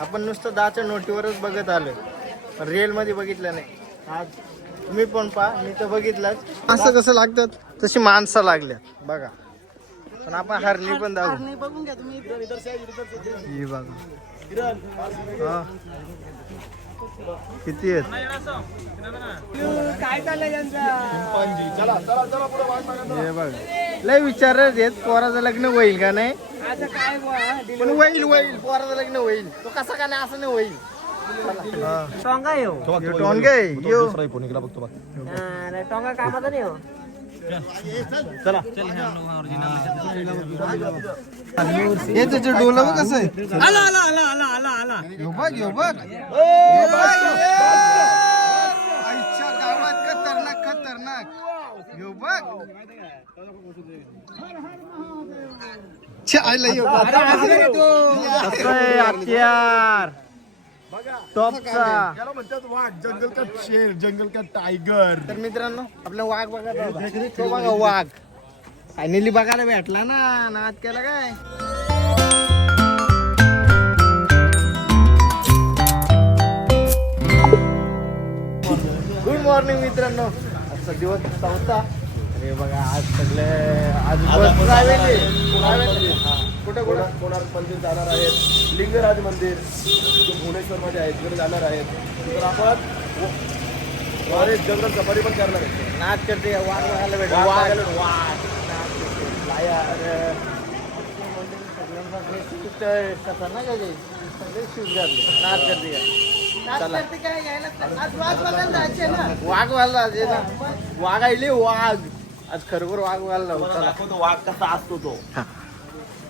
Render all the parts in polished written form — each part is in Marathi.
आपण नुसतं 10च्या नोटीवरच बघत आलोय, पण रिअल मध्ये बघितलं नाही. आज तुम्ही पण पहा, मी तर बघितलंच. असं कसं लागतात तशी माणसं लागल्या बघा. पण आपण हरणी पण दाखवू. बघून घ्या तुम्ही. ही बघा किती आहेत. काय चाललंय हे बघ, लय विचारत आहेत पोराचं लग्न होईल का नाही. पण होईल होईल, पोराचं लग्न होईल. तो कसा का नाही असं नाही होईल. टोंगा कामाचा नाही हो. चला हे तुझं डोलं बघ कसं आहे. घेऊ बघ आईच्या गावात खतरनाक खतरनाक. घेऊ बघ हत्यार टॉपचा. वाघ, जंगल का शेर, जंगल का टायगर. तर मित्रांनो आपला वाघ बघा, तो बघा वाघ फायनली बघायला भेटला ना. नाद केला काय. गुड मॉर्निंग मित्रांनो. आजचा दिवस चौथा. अरे बघा आज सगळे आज कुठं कोणार्क मंदिर जाणार आहेत, लिंगराज मंदिर भुवनेश्वर मध्ये आहेत, तिकडे जाणार आहेत. तर आपण जंगल सफारी पण करणार आहे. नाद करते वाघ बघायला भेटला. खतरनाक आहे सगळे शूज घातले. नाद करते वाघ वाला वाघ आईले वाघ. आज खरोखर वाघ वाला वाघ कसा असतो तो.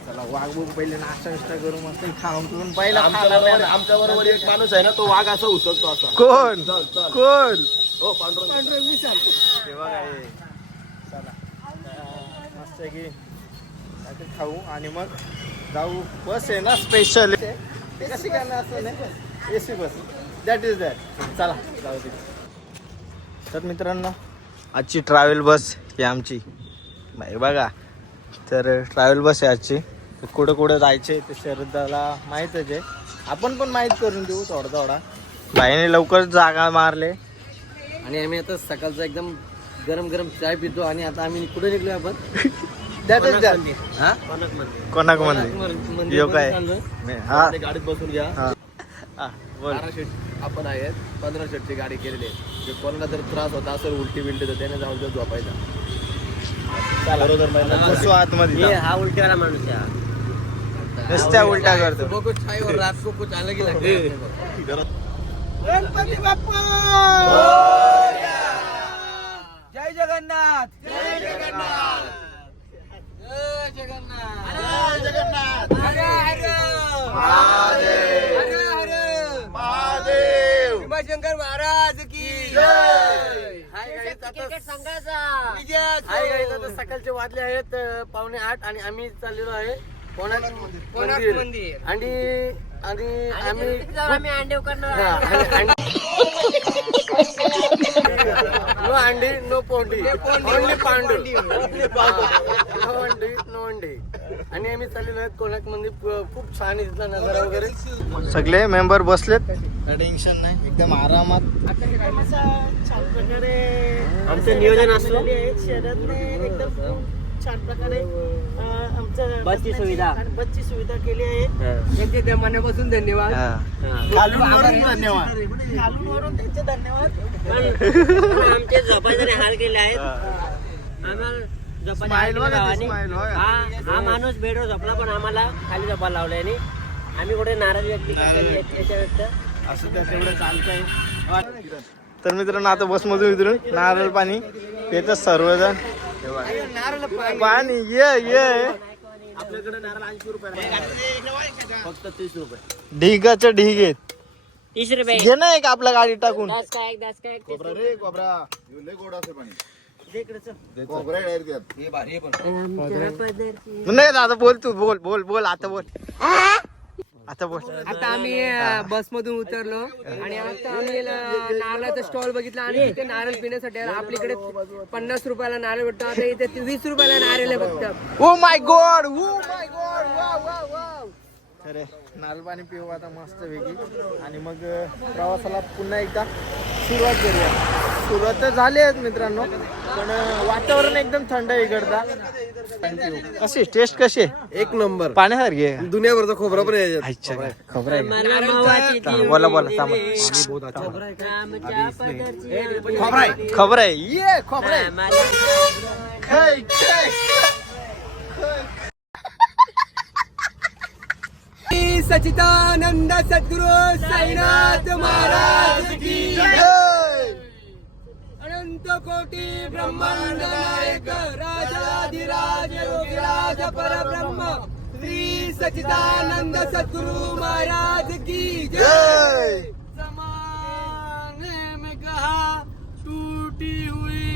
चला वाघ बघू पहिले. नाश्ता विष्टा करू मस्त खाऊन पिऊन पहिला. आमच्या बरोबर एक माणूस आहे ना, तो वाघ असा उचलतो असा. कोण कोण. हो पांडुरंग चला मस्त की खाऊ आणि मग जाऊ. बस आहे ना स्पेशल. ते कशी करणार असं नाही, AC bus that is that. चला जाऊ दे. तर मित्रांनो आजची ट्रॅव्हल बस ही आमची बाहेर बघा. तर ट्रॅव्हल बस आहे आजची. कुठं कुठं जायचे ते शरदाला माहीतच आहे. आपण पण माहीत करून देऊ थोडा थोडा. बाईने लवकर जागा मारले आणि आम्ही आता सकाळचा एकदम गरम गरम चाय पितो. आणि आता आम्ही कुठे निघलोय आपण. That is that. कोणाक मंदिर काय हा गाडीत बसून घ्या. बोल. 12 सीट आपण आहेत, 15 सीटची गाडी केलेली आहे. जर कोणाला जर त्रास होता असेल उलटी बिलटी तर त्याने जाऊन झोपायचा. बसू आतमध्ये. हा उलट्याला माणूस आहे. नुसत्या उलट्या करतो. रात को कुछ अलग ही लगता है. गणपती बाप्पा जय जगन्नाथ. जय जगन्नाथ. जय जगन्नाथ. जय जगन्नाथ. हर हर महादेव. हर हर महादेव. भीमाशंकर महाराज की जय. हाय गाईज, क्रिकेट संघाचा हाय गाईज, आता सकाळचे वाजले आहेत 7:45 आणि आम्ही चाललेलो आहे कोणार्क मंदिर. आणि आम्ही अंडेव करणार. नो अंडी नो पोंडी, ओनली पांडू. नो अंडी नो अंडी. आणि आम्ही चाललेलो आहे कोणार्क मंदिर. खूप छान आहे तिथला नजारा वगैरे. सगळे मेंबर बसलेत, टेन्शन नाही, एकदम आरामात. छान प्रकारे आमचं नियोजन असतं. शरदने एकदम छान प्रकारे आमचं बसची सुविधा केली आहे. त्यांचे त्या मनापासून धन्यवाद. खालून वरून धन्यवाद. खालून वरून त्यांचे धन्यवाद. आमचे झोपायचे हाल केले आहेत. हा माणूस बेडवर झोपला पण आम्हाला खाली झोपायला लावलाय. आणि आम्ही कुठे नाराज व्यक्ती याच्या व्यक्त असं तेवढं चालतंय. तर मित्रांनो आता बसमधून उतरून नारळ पाणी पितात सर्वजण. पाणी ये आपल्याकडे नारळ 80 रुपये, फक्त 30 रुपये. ढिगाच्या ढिग आहेत. 30 रुपये घे ना एक आपल्या गाडीत टाकून. कोबरा रे कोबरा, लय गोड असते पाणी. कोबरा डायरेक्ट द्या. हे भारी आहे पण. नाही आता बोल तू, बोल आता बोल. आता आम्ही बस मधून उतरलो आणि आता आम्ही नारळाचा स्टॉल बघितला आणि इथे नारळ पिण्यासाठी आपल्याकडे 50 रुपयाला नारळ भेटतो. आता इथे 20 रुपयाला नारळ आहे फक्त. Oh my God. तर नारळ पाणी पिऊ आता मस्त वेगळी आणि मग प्रवासाला पुन्हा एकदा सुरुवात करूया. सुरुवात तर झाली आहेत मित्रांनो, पण वातावरण एकदम थंड आहे इकडचा. कशी टेस्ट कशी आहे? एक नंबर पाण्यासारखी आहे. दुनियाभरचा खोबरा पण आहे याच्यात. अच्छा खबर आहे. बोला थांबा. खबर आहे ये खबर आहे. सच्चिदानंद सद्गुरु साईनाथ महाराज की अनंत कोटी ब्रह्मांड नायक राजाधिराज योगीराज परब्रह्म श्री सच्चिदानंद सद्गुरु महाराज की जय. जमाने में कहा टूटी हुई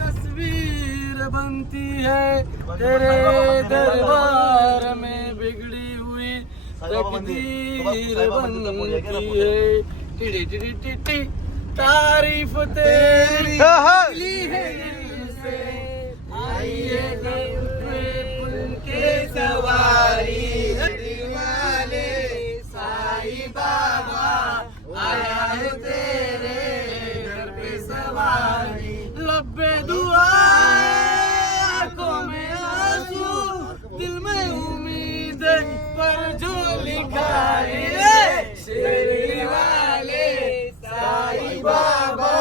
तस्वीर बनती है, तेरे दरबार में बिगड़ी हुई तकदीर बनती है. टिडी टिडी टिडी तारीफ तेरी निकली है दिल से, आइए पुल के सवारी वाले साईं बाबा आया है तेरे घर पे सवारी. लब्बे दुआ आंखों में आंसू दिल में उम्मीद पर जो लिखा है शिरडी वाले साईं बाबा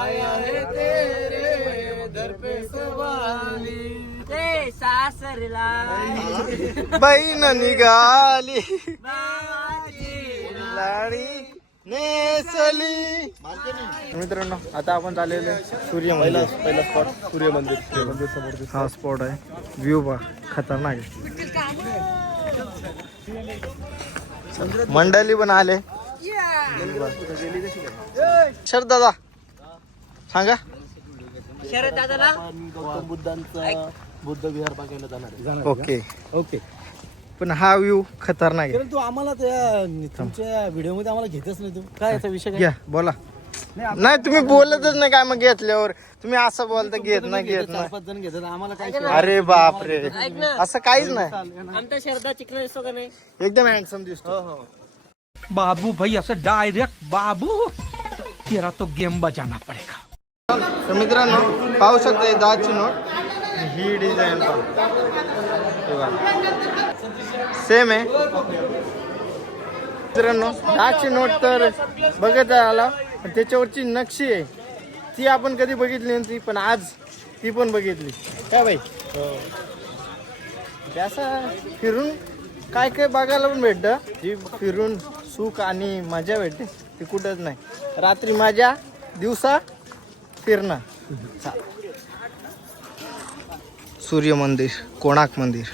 आया है तेरे दर पे सवारी. ते सासरला बहीण निघाली बाबाची लाडी नेसली. मित्रांनो आता आपण चाललेलो सूर्य पहिला स्पॉट सूर्य मंदिर मंदिर समोर हा स्पॉट आहे. व्ह्यू बा खतरनाक आहे. मंडळी पण आले. शर दादा सांगा. शरद दादाला गौतम बुद्धांचा बुद्ध विहार बघायला जाणार आहे. Okay okay. पण हा व्ह्यू खतरनाक आहे. तू आम्हाला त्या तुमच्या व्हिडिओ मध्ये आम्हाला घेतच नाही. तू काय याचा विषय घ्या बोला. नाही तुम्ही बोलतच नाही काय. मग घेतल्यावर तुम्ही असं बोलता घेत नाही घेत नाही. 4-5 जण घेतात आम्हाला काय अरे बाप रे असं काहीच नाही. आमचा शरदा चिकन दिसतो का नाही? एकदम हँडसम दिसतो. बाबू भाई ऐसे डायरेक्ट बाबू तेरा तो गेम बजाना पड़ेगा. तर मित्रांनो पाहू शकता दहाची नोट. ही डिझाईन सेम आहे मित्रांनो. दहाची नोट तर बघत आला, पण त्याच्यावरची नक्षी आहे ती आपण कधी बघितली नव्हती, पण आज ती पण बघितली. काय बाई असं फिरून काय काय बघायला पण भेटतं. जी फिरून सुख आणि मजा भेटते ती कुठंच नाही. रात्री मजा, दिवसा फिरणं. सूर्य मंदिर, कोणार्क मंदिर.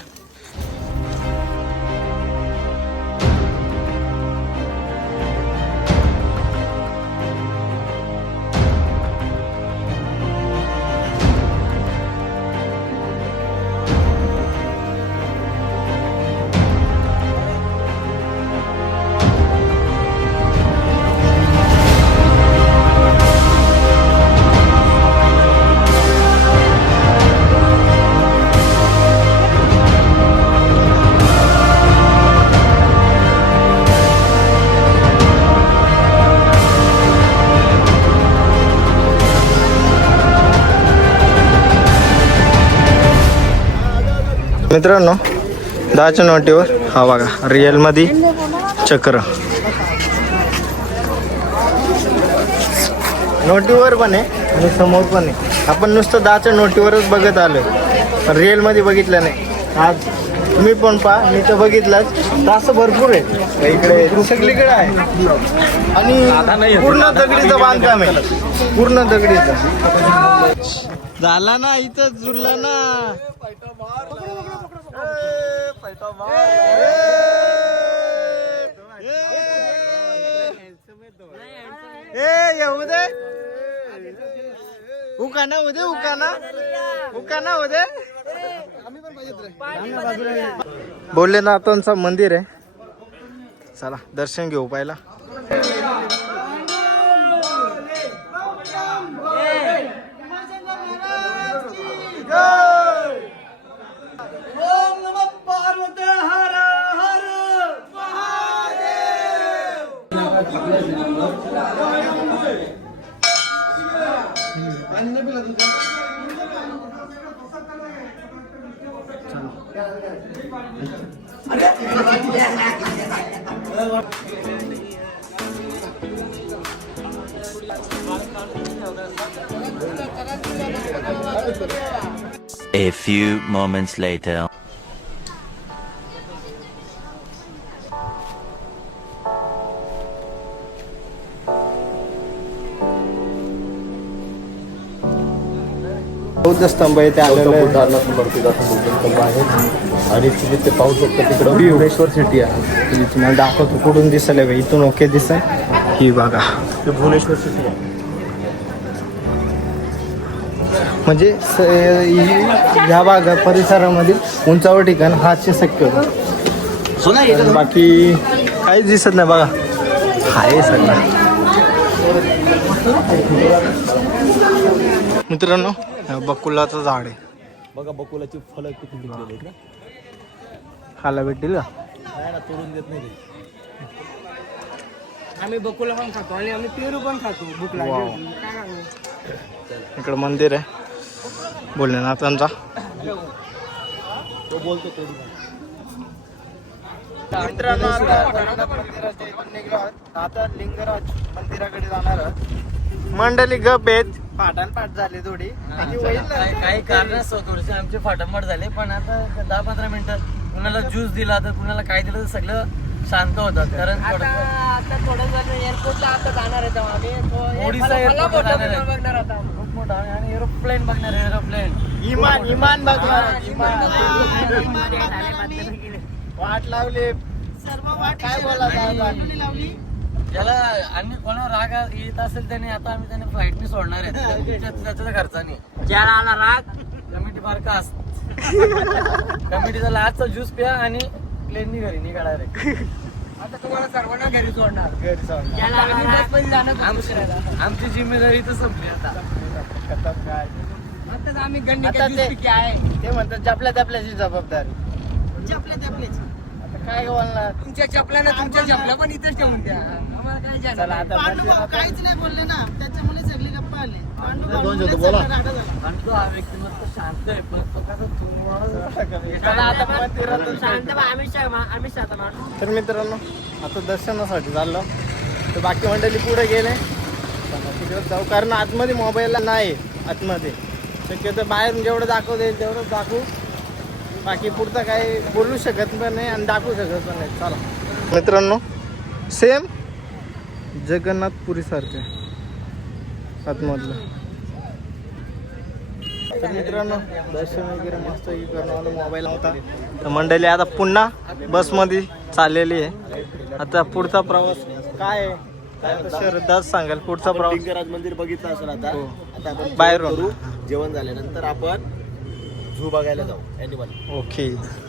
मित्रांनो 10च्या नोटीवर हा बघा रिअल मध्ये चक्र. नोटीवर पण आहे आणि समोर पण आहे. आपण नुसतं 10च्या नोटीवरच बघत आलोय, पण रिअल मध्ये बघितलं नाही. आज तुम्ही पण पहा, मी तर बघितलंच. तास भरपूर आहे इकडे, सगळीकडे आहे. आणि पूर्ण दगडीचं बांधकाम आहे, पूर्ण दगडीचं. झाला ना इथं जुळला ना. येऊ दे उकाना होऊ दे, उकाना होऊ दे. भोलेनाथांचं मंदिर आहे. चला दर्शन घेऊ पहिला. ओम नमः पार्वती हर हर A few moments later. बौद्ध स्तंभ आहे ते आलेलं आहे. स्तंभ आहे आणि तुम्ही ते पाहू शकता तिकडं भुवनेश्वर सिटी आहे. मी तुम्हाला दाखवतो कुठून दिसेल आहे. इथून ओके दिसेल. ही बघा ते भुवनेश्वर सिटी आहे. म्हणजे ह्या भागा परिसरामधील उंचावर ठिकाण हाचे शक्य होतं. आणि बाकी काहीच दिसत नाही बघा. आहे सगळं. मित्रांनो बकुलाचं झाड आहे बघा बकुलाची फळं किती पिकलेली आहेत ना. खायला भेटतील का? नाही ना, तोडून देत नाही ते. आम्ही बकुला पण खातो आणि आम्ही पेरू पण खातो. भूक वाव. लागली काय खाऊ? इकडं मंदिर आहे भोलेनाथांचा. तो बोलतो तोडून. मित्रांनो आता भोलेनाथ मंदिराच्या इथून निघलो आहोत. आता लिंगराज मंदिराकडे जाणार आहोत. मंडळी गप आहेत. पाठाणपाठ झाली थोडी आणि होईल ना. काही कारणास्तव थोडेसे आमचे फाटाफट झाले, पण आता 10-15 मिनिटात कुणाला ज्यूस दिला तर कुणाला काय दिलं तर सगळं शांत होतात. कारण आता थोडं जर एअरपोर्टला आता जाणार आहे तेव्हा आम्ही ओडिशा एअरपोर्ट बघणार आता. खूप मोठा आणि एरोप्लेन बघणार. एरोप्लेन इमान बघणार. वाट लावली. काय बोला ज्याला आणि कोणावर राग येत असेल त्याने आता आम्ही त्याने फ्लाईटने सोडणार आहे. त्याच्या खर्चाने ज्याला आला राग कमिटी बारकास कमिटीचा लास्टचा ज्यूस प्या आणि प्लेननी घरी निघा डायरेक्ट. आता तुम्हाला सर्वांना घरी सोडणार. आमची जिम्मेदारी तर संपली आता. आम्ही ते म्हणतात जपल्या त्यापल्याची जबाबदारी. काय बोलणार. तुमच्या चपल्याने तुमच्या चपल्या पण इथेच ठेवून द्या. आम्हाला काय जाणार. चला आता काहीच नाही बोलले ना, त्याच्यामुळे सगळी गप्पा आले. म्हणतो हा व्यक्तिमत्व शांत आहे, पण तो कसा तर मित्रांनो आता दर्शनासाठी चाललो. तर बाकी मंडळी पुढे गेले. तिकडे जाऊ कारण आतमध्ये मोबाईलला नाही. आतमध्ये शक्यतो बाहेरून जेवढं दाखवता येईल तेवढंच दाखवू. बाकी पुढचं काही बोलू शकत पण नाही आणि दाखवू शकत पण नाही. चला मित्रांनो सेम जगन्नाथपुरीसारखं आतमधलं. तर मित्रांनो दर्शन वगैरे मस्त करून मोबाईल होता. तर मंडळी आता पुन्हा बसमध्ये चाललेली आहे. आता पुढचा प्रवास काय आहे काय श्रद्धाच सांगाल. पुढचा प्रवास लिंगराज मंदिर बघितलं असेल आता. हो. आता आपण बाहेरून. करू. जेवण झाल्यानंतर आपण झू बघायला जाऊ. Animal okay.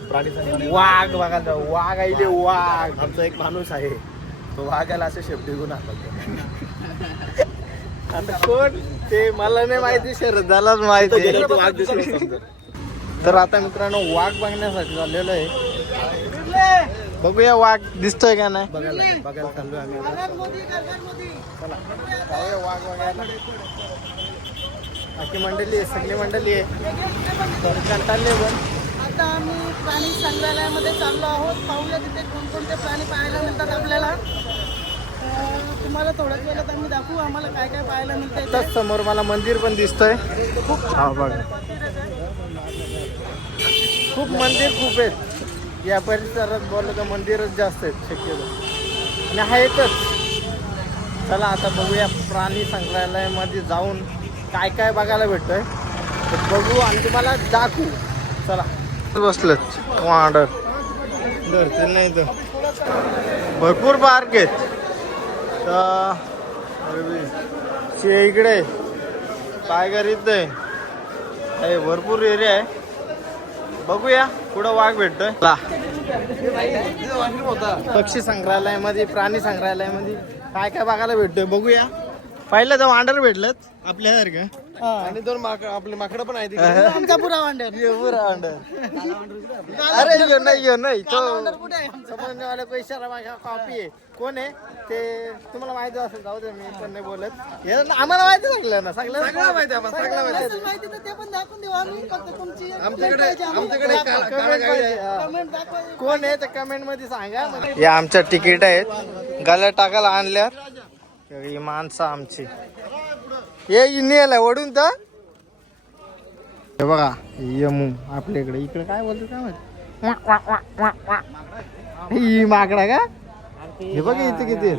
प्राणी संग्रहालय. वाघ बघायला जाऊ. वाघ आईले वाघ. आमचा एक माणूस आहे तो वाघाला असे शेपटी घेऊन हाकलतो. आता कोण ते मला नाही माहिती. श्रद्धालाच माहिती आहे. गेल्यावर तो वाघ दिसेल समजा. तर आता मित्रांनो वाघ बघण्यासाठी चाललेलो आहे. बघूया वाघ दिसतोय का नाही. बघायला चाललोय आम्ही. चला जाऊया वाघ बघायला. बाकी मंडळी आहे सगळी मंडळी आहे. तर कंटाळले पण. आता आम्ही प्राणी संग्रहालयामध्ये चाललो आहोत. पाहूया तिथे कोणकोणते प्राणी पाहायला मिळतात आपल्याला. तुम्हाला थोड्याच वेळात आम्ही दाखवू आम्हाला काय काय पाहायला मिळतं. त्याच समोर मला मंदिर पण दिसतंय. हा बघा खूप मंदिर खूप आहेत. या परिसरात बोललं तर मंदिरच जास्त आहेत शक्यतो आणि आहेतच. चला आता बघूया प्राणी संग्रहालयामध्ये जाऊन काय काय बघायला भेटतंय तर बघू आणि तुम्हाला दाखवू. चला बसलंच वाडर धरतील नाही तर भरपूर पार्क आहेत. तर इकडे टायगर इथे आहे. भरपूर एरिया आहे. बघूया पुढं वाघ भेटतोय. पक्षी संग्रहालयामध्ये प्राणी संग्रहालयामध्ये काय काय बघायला भेटतोय बघूया. पहिलं तर वांडर भेटलं आपल्यासारखं. हा. आणि 2 आपले माकडं पण आहेत आमचा पुरा वांडर अरे यो नाही तो कुठे आहे आमचा? समजण्यावाले पैशाला माझ्या कॉपी आहे. कोण आहे ते तुम्हाला माहिती असेल, जाऊ दे मी पण नाही बोलत. हे आम्हाला माहिती सांगलं ना, सगळं माहिती आहे आम्हाला, सगळं माहिती असेल माहिती तर ते पण दाखवून देऊ आम्ही. फक्त तुमची आमच्याकडे कमेंट दाखवा. कोण आहे ते कमेंट मध्ये सांगा. या आमच्या तिकीट आहेत, गळ्यात टाकायला आणल्यात ही माणसं आमची. ये इनियला ओढून तर हे बघा यमू आपल्या इकडे काय बोलतो काय माहिती, ही माकडा का. हे बघ इथे किती आहेत.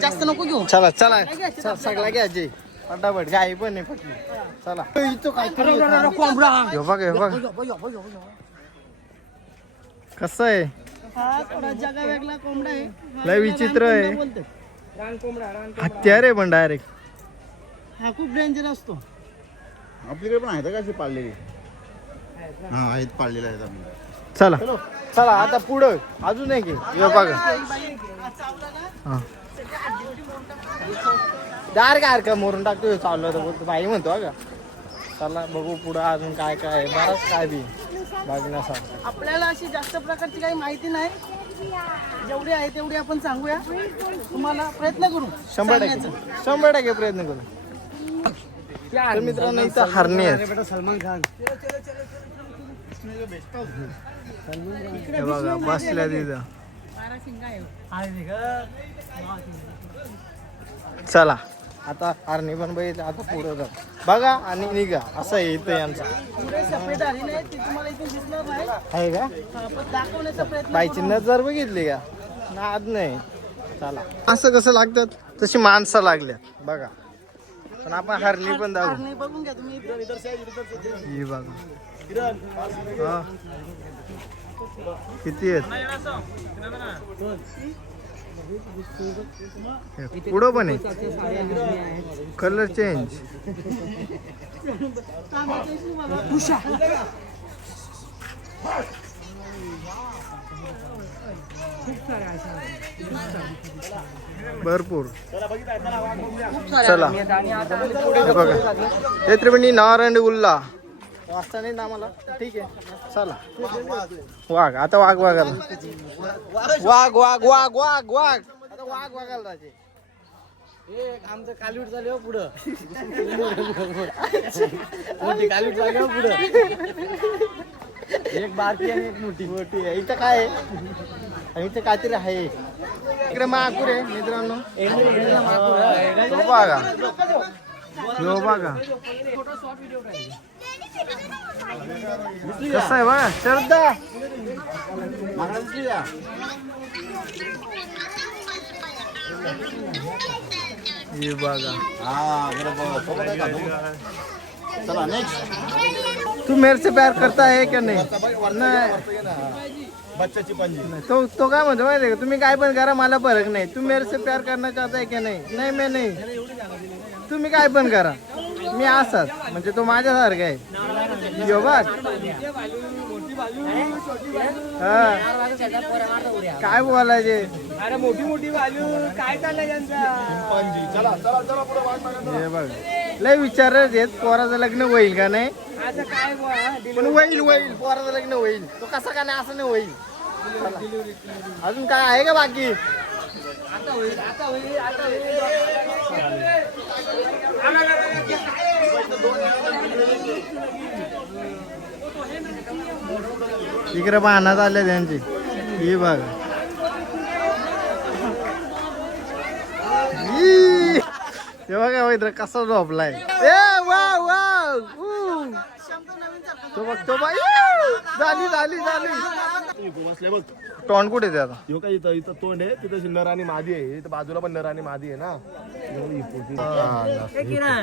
जास्त नको घेऊ. चला सगळा घ्या जे फटाफट, गाई पण नाही फटली. चला इथं काय हे बघ कसं आहे, हा थोडा जगा वेगळा कोंबडा आहे. लय विचित्र आहे. हत्यार आहे पण डायरेक्ट. हा खूप डेंजर असतो. आपल्याकडे पण आहेत का अशी पाळलेली? हा आहेत, पाळलेले आहेत आम्ही. चला आता पुढं अजून एक आहे. हे बघा हा दार का मोरून टाकतो, चाललो तर बोलतो बाई म्हणतो का. चला बघू पुढं अजून काय काय आहे, बरंच काय बी बघण्यासारखं. आपल्याला अशी जास्त प्रकारची काही माहिती नाही, जेवढी आहे तेवढी आपण सांगूया. तुम्हाला प्रयत्न करू 100% प्रयत्न करू. तर मित्रांनो इथं हरणे आहेत. सलमान खान हे बघा बसल्या तिथं. चला आता हरणी पण बघितलं, आता पुढे जा बघा आणि निघा. असं आहे इथं यांचं पुढे सफेद हरिण आहे, ती तुम्हाला इथून दिसणार नाही. आहे का. पण दाखवण्याचा प्रयत्न बाईची नजर बघितली का, नाद नाही. चला असं कसं लागतात तशी माणसं लागल्यात बघा. पण आपण हरणी पण दाखवू. हरणी बघून घ्या तुम्ही. ही बघा हा किती आहेत. पुढं पण आहे कलर चेंज. भरपूर. चला हे बघा हे त्रिवेणी नारायण उल्ला वाजता नाही ना आम्हाला. ठीक आहे चला. वाघ आता वाघ बघायला. वाघ आता वाघ बघायला राजे. आमचं कालवीट झाले हो पुढं. मोठी कालवीट झाली हो पुढं. एक बारकी आणि एक मोठी आहे. इथं काय आहे, आणि इथं काहीतरी आहे. इकडे माकूर आहे मित्रांनो. तो बघा हो बघा कसं आहे बघा. श्रद्धा हे बघा. चला नेक्स्ट. तू मेरे से प्यार करता है क्या नहीं. बच्चाची पंजी. तो काय म्हणतो माहिती का, तुम्ही काय पण करा मला फरक नाही. तू मेरे से प्यार करना चाहता है क्या नहीं. नाही मैं नाही. तुम्ही काय पण करा मी असाच. म्हणजे तो माझ्यासारखा आहे. यो बघ हा काय बोलायचे. अरे मोठी व्हॅल्यू काय चाललंय त्यांचा. पंजी. चला पुढे. हे बघ लय विचारत आहेत पोराचं लग्न होईल का नाही. आता काय पण होईल पोराचं लग्न होईल. तो कसा का नाही असं नाही होईल. चला. अजून काय आहे का बाकी. इकडे पाहण्यात आले त्यांची. ही बघ हे बघा वैद्य कसा झोपलाय. तो बघतो बाई. झाली बसले बघ. तोंड कुठे ते आता. यो काय इथं तोंड आहे, तिथं नर आणि मादी आहे. इथं बाजूला पण नर आणि मादी आहे ना.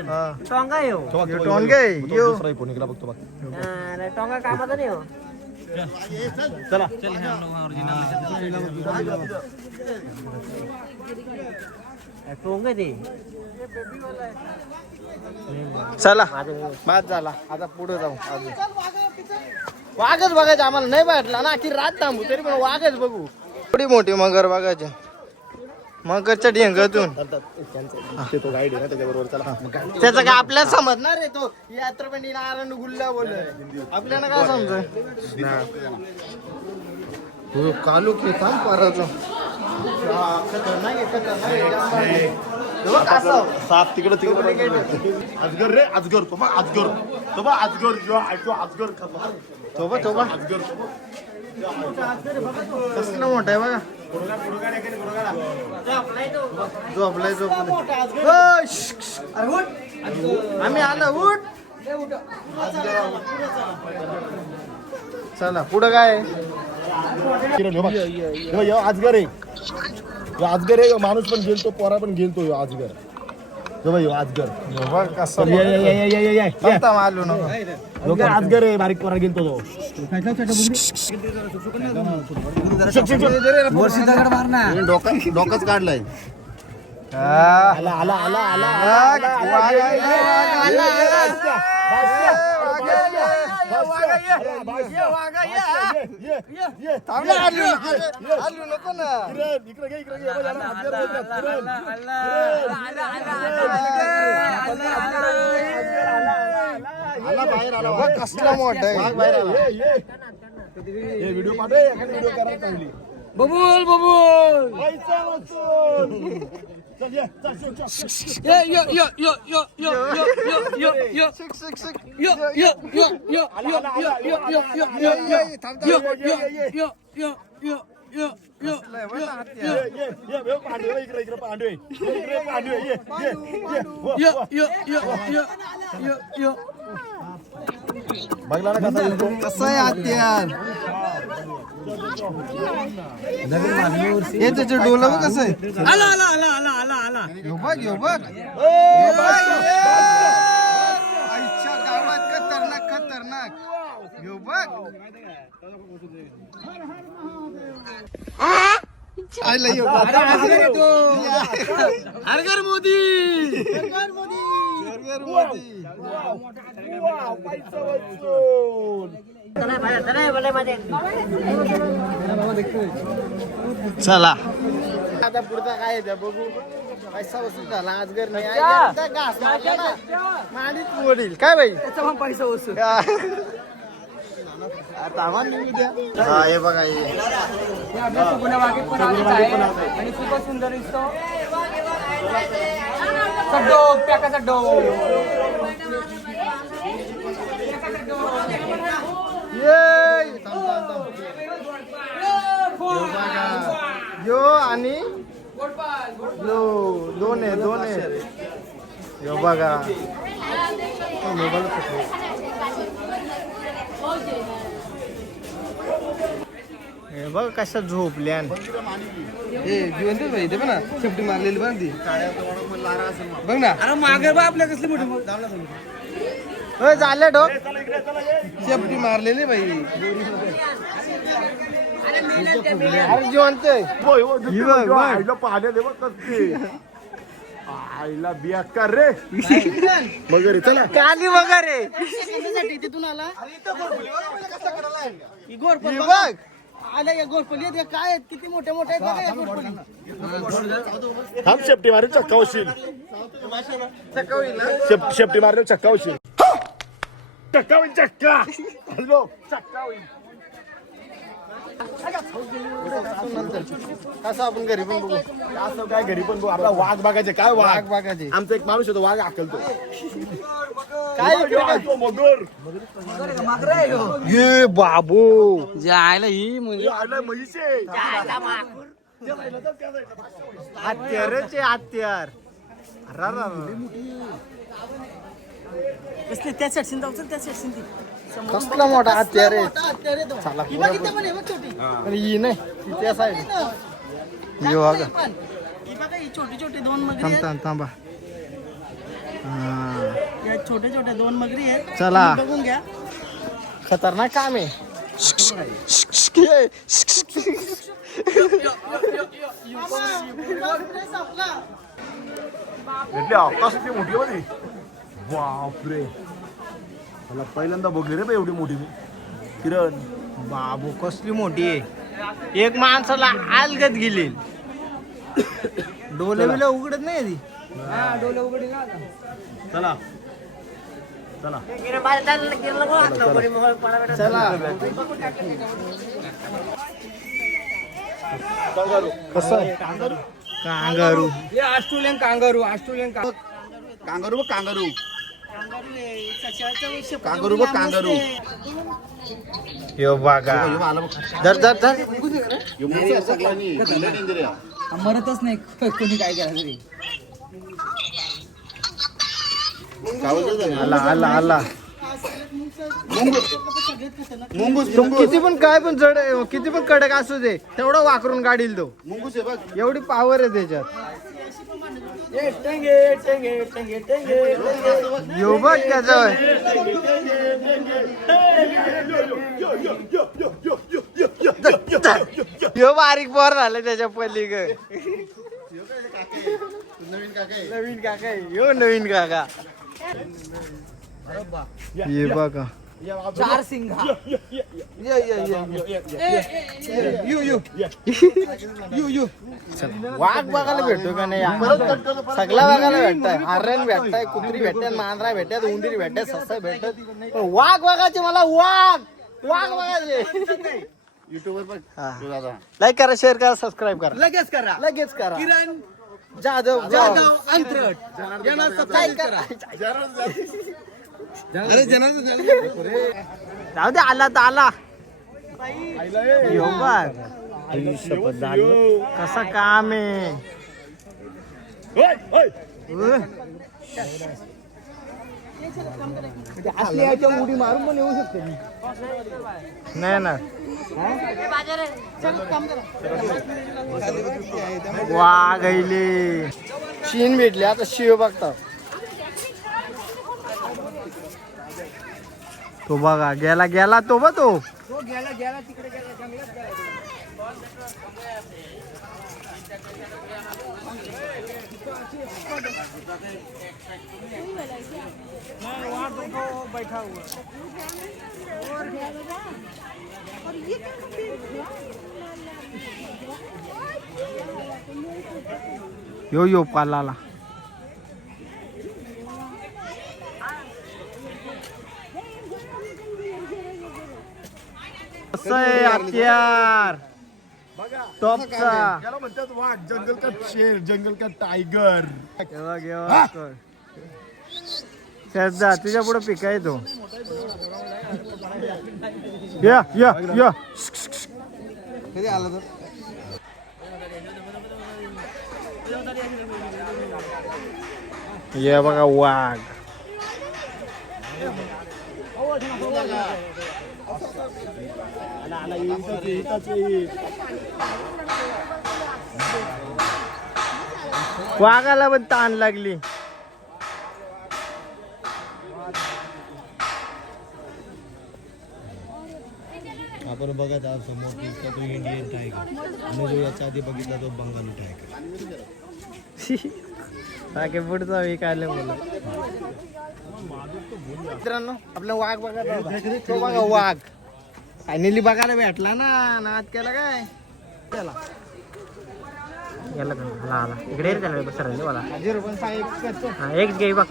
हा. टोंगा येऊ. यो तोंड घे यो. दुसरा फोन निघाला बघतो बघ. टोंगा कामाचा नाही हो. चला टोंगा ते चला बाद झाला. आता पुढे जाऊ. अजून वाघच बघायचं आम्हाला नाही भेटला ना की रात थांबू तरी पण वाघच बघू. थोडी मोठी मगर बघायची मगरच्या ढेंगातून ते तो गाईड आहे ना त्याच्याबरोबर चला. त्याचं काय आपल्याला समजणार आहे तो यात्रपंडी नारायण गुल्ला बोल आपल्याला काय समज कालू की थांब परत साप तिकडे अजगर रे अजगर तो बघ अजगर तो बघ अजगर जो अजगर थोबा अजगर कसलं मोठं आहे बघा झोपलाय आम्ही आलो उठ चला पुढं काय अजगर आहे अजगर आहे माणूस पण गेलतो पोरा पण गेलतो ह्यो अजगर जो भाई अजगर आलो ना अजगर आहे बारीक पोरा गेलतो तो डोकंच काढलाय आला आला आला आला आलो नको ना कसला मोठा आहे व्हिडिओ पाठव व्हिडिओ करायला चांगली बबूल बबूल पैसा वसूल चल ये चल यो यो यो यो यो यो यो यो यो शिक शिक शिक यो यो यो यो यो यो यो यो यो यो यो यो यो यो यो ये पांडवे इकडे पांडवे ये यो यो यो यो यो यो बघला ना कसा दिसतो कसं आहे हत्यार हे त्याचे डोलं बघ कसं आहे आला आला आला आला आला आला यो बघ आईच्या गावात खतरनाक खतरनाक यो बघ आयला यो हरगर मोदी चला आता पुढचा काय आहे बघू पैसा वसूल झाला आजगर नाही एकदा घास मारला ना माडीत मोडील काय बाई त्याचा पण पैसा वसूल आता आम्हाला उद्या हा हे बघा हे आपल्या सुगुणा बागेत पण आहे आणि खूपच सुंदर दिसतो सड्डो प्याका सड्डो ये थांब थांब थांब यो बघा यो आणि यो दोन आहे यो बघा मोबाईल हे बघ कशा झोपल्यान बघ ना अरे मागे बा आपल्या कसली मोठी झालं डोक शेपटी मारलेली बाई अरे जिवंत पाहण्या दे बघ कसते आईला बिया रे मगर चला काली वगैरे तिथून आला बघ आल्या या गोरपली आहेत, या काय आहेत किती मोठ्या मोठ्या आहेत बघा या गोरपली. थांब शेपटी मारे चक्का होशील शेपटी मारले चक्का होशील चक्का होईल चक्का हॅलो चक्का होईल कसं आपण घरी पण बघू असं काय घरी पण बघू आपला वाघ बघायचे काय वाघ बघायचे आमचा एक माणूस होतो वाघ आकलतो काय तो मगर ये बाबू जायला ही म्हणजे आला म्हैसे हत्यारच आहे हत्यार त्या सेक्शन जाऊ त्या सेक्शन कसला मोठा हत्यार आहे चला छोटी पण ही नाही ती त्या साईड यो अगं ही बघा ही छोटी छोटी दोन मगरी थांब आहेत. थांब थांबा या छोट्या छोट्या दोन मगरी आहेत चला. तुम्ही बघून घ्या खतरनाक काम आहे कसली मोठी होती बापरे मला पहिल्यांदा बघली रे बा एवढी मोठी मी किरण बाबू कसली मोठी आहे एक माणसाला आलगत गेली. डोले बिले उघडत नाही आधी. चला चला चला कसं आहे? Kangaroo Australian kangaroo Australian kangaroo बघ कांगारू सशाचं कांगारू बघ कांगारू यो बघा ह्यो आला बघ. धर धर धर ह्यो मोठा आहे सगळ्यांनी. लय danger आहे. मरतच नाही कोणी काय केलं तरी. कावळं आहे. आला आला आला मुंगूस तो किती पण काय पण जड किती पण कडक असू दे तेवढं वाकरून गाडील तो. मुंगूस आहे बघ. एवढी पावर आहे त्याच्यात. यो बघ त्याचं यो बारीक पोर झालं त्याच्या पलीक. नवीन काका आहे. नवीन काका आहे. यो नवीन काका ये बघा. चार सिंघा वाघ बघायला भेटतो का नाही सगळा बघायला भेटताय. हरण भेटताय, कुत्री भेटतात, मांजरा भेटतात, उंदीर भेटतात, ससा भेटतात. पण वाघ बघायचे मला. वाघ वाघ बघायचे. युट्यूबवर बघ. ह्यो दादा. लाईक करा, शेअर करा, सबस्क्राईब करा. लगेच करा. लगेच करा. किरण जाधव जाधव अंतरट यांना सबस्क्राईब करा. अरे जाऊ दे. आला तर आला. यो बघ कसा काम आहे. उडी मारून पण येऊ शकते मी. नाही ना वाघ आईले शीन भेटले. आता शिव बघता तो बघा. गेला गेला तो बघ तो. गेला तिकडे गेला जंगलात गेला. यो यो पालाला. कसं आहे हत्यार टॉपचा. याला म्हणतात वाघ. जंगल का शेर, जंगल का टायगर. केव्हा केव्हा त्याचा तुझ्या पुढे पिकाय तो. या या या कधी आला तर ये बघा वाघ. वाघाला पण ताण लागली. आपण बघत आहोत समोर दिसला तो इंडियन टायगर आणि जो याच्या आधी बघितला तो बंगाली टायगर. टाके पुढचा विकायला बोला. मित्रांनो आपला वाघ बघा. तो बघा वाघ फायनली बघायला भेटला ना. नाद केला काय त्याला. गेला का? आला आला इकडे त्याला बसरायला मला 1000 रुपये एक घे बघ.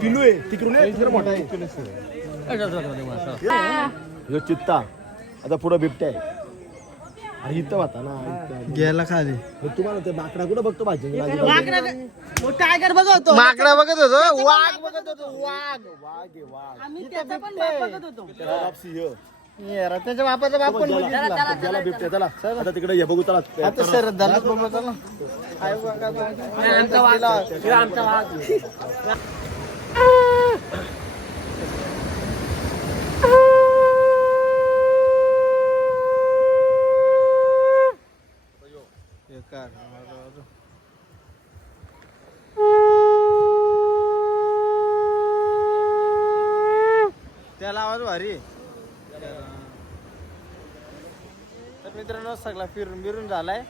पिलू आहे तिकडून आहे. तिकडे मोठा आहे. ह्यो चित्ता. आता पुढे बिबट्या आहे. आणि इथं होता ना इथं. गेला खाली. मग तुम्हाला ते माकडा कुठं बघतो भाजी टायगर बघतो. माकडा बघत होतो. वाघ बघत होतो. वाघ वाघ आहे वाघ. आम्ही त्याचा पण बाप बघत होतो. त्याला बाप सिंह. ये रे, त्याच्या बापाचा बाप पण बघितला. त्याला बिबट्या. चला आता तिकडे हे बघू. चला आता सर दलात बघतो ना. आहे बघा तो. आमचा वाघ. आमचा वाघ. त्याला आवाज भारी. तर मित्रांनो सगळा फिरून बिरून झालाय.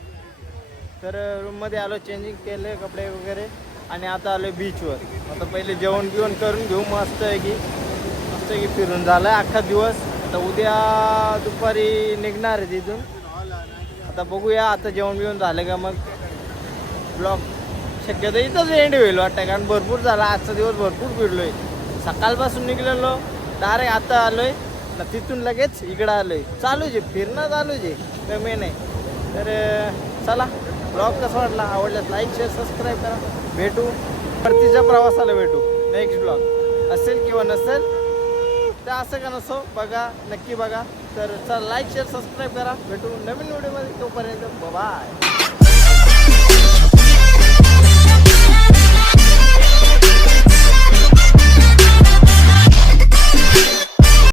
तर रूम मध्ये आलो, चेंजिंग केले कपडे वगैरे आणि आता आलो बीचवर. आता पहिले जेवण बिवण करून घेऊ. मस्त आहे की फिरून झालाय अख्खा दिवस. आता उद्या दुपारी निघणार आहे तिथून. आता बघूया, आता जेवण बिवण झालं का मग ब्लॉग शक्यतो इथंच एंड होईल वाटतं, कारण भरपूर झाला आजचा दिवस, भरपूर फिरलोय. सकाळपासून निघलेलो डायरेक्ट आता आलोय ना, तिथून लगेच इकडं आलोय. चालूच आहे फिरणं, चालूच आहे, कमी नाही. तर चला, ब्लॉग कसा वाटला, आवडल्यास लाईक शेअर सबस्क्राईब करा. भेटू परतीच्या प्रवासाला, भेटू नेक्स्ट ब्लॉग असेल किंवा नसेल, तर असं का नसो बघा, नक्की बघा. तर चला, लाईक शेअर सबस्क्राईब करा. भेटू नवीन व्हिडिओमध्ये, तोपर्यंत बाय.